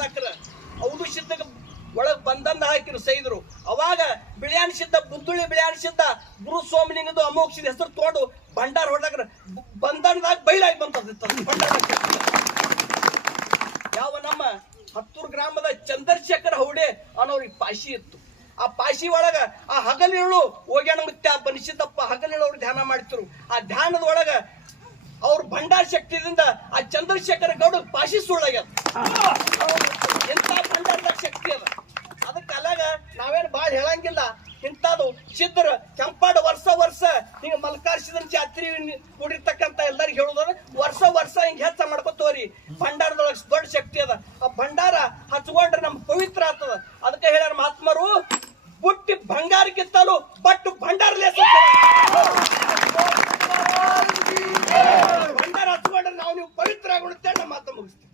ಸಾಧಕರ ಅವನು ಸಿದ್ಧ ಒಳಗ್ ಬಂದಂದ ಹಾಕಿರು ಸೈದ್ರು. ಅವಾಗ ಬಿಳಿಯಾಣ ಸಿದ್ಧ ಬುದ್ದುಳಿ ಬಿಳಿಯಾಣ ಸಿದ್ಧ ಗುರು ಸೋಮಲಿಂಗದು ಅಮೋಕ್ಷದ ಹೆಸರು ತಗೊಂಡು ಭಂಡಾರ ಹೊಡೆದಾಗ ಬಂಧನದಾಗ ಬಯಲಾಗಿ ಬಂತದ ಭಂಡಾರ. ಯಾವ ನಮ್ಮ ಹತ್ತೂರು ಗ್ರಾಮದ ಚಂದ್ರಶೇಖರ ಹೌಡೆ ಅನ್ನೋರಿಗೆ ಪಾಶಿ ಇತ್ತು. ಆ ಪಾಶಿ ಒಳಗ ಆ ಹಗಲಿರುಳು ಹೋಗ್ಯಾಣ ಮುತ್ಯ ಬನಿಸಿದ್ದಪ್ಪ ಹಗಲಿರುಳು ಧ್ಯಾನ ಮಾಡ್ತಿರು. ಆ ಧ್ಯಾನದ ಒಳಗ ಅವ್ರ ಭಂಡಾರ ಶಕ್ತಿಯಿಂದ ಆ ಚಂದ್ರಶೇಖರ ಗೌಡ ಪಾಶಿ ಸುಳ್ಳಾಗ್ಯದ. ಎಂತ ಭಂಡಾರದ ಶಕ್ತಿ ಅದ. ಅದಕ್ಕೆ ಅಲ್ಲಾಗ ನಾವೇನು ಭಾಳ ಹೇಳಂಗಿಲ್ಲ. ಇಂಥದ್ದು ಸಿದ್ಧರ ಕೆಂಪಾಡು ವರ್ಷ ಹಿಂಗ ಮಲ್ಕಾರ್ಸಿದ ಜಾತ್ರೆ ಕೂಡಿರ್ತಕ್ಕಂಥ ಎಲ್ಲರಿಗೂ ಹೇಳುದ ವರ್ಷ ಹಿಂಗ ಹೆಚ್ಚ ಮಾಡ್ಕೊತೋರಿ. ಭಂಡಾರದೊಳಗೆ ದೊಡ್ಡ ಶಕ್ತಿ ಅದ. ಆ ಭಂಡಾರ ಹಚ್ಕೊಂಡ್ರೆ ನಮ್ಗೆ ಪವಿತ್ರ ಆಗ್ತದ. ಅದಕ್ಕೆ ಹೇಳ್ಯಾರ ಮಹಾತ್ಮರು, ಬುಟ್ಟಿ ಬಂಗಾರಕ್ಕಿತ್ತಲು ಬಟ್ಟು ಭಂಡಾರಲೇಸ. ಭಂಡಾರ ಹಚ್ಕೊಂಡ್ರೆ ನಾವು ನೀವು ಪವಿತ್ರ ಆಗೋಣ. ಮಾತು ಮುಗಿಸ್ತೀವಿ.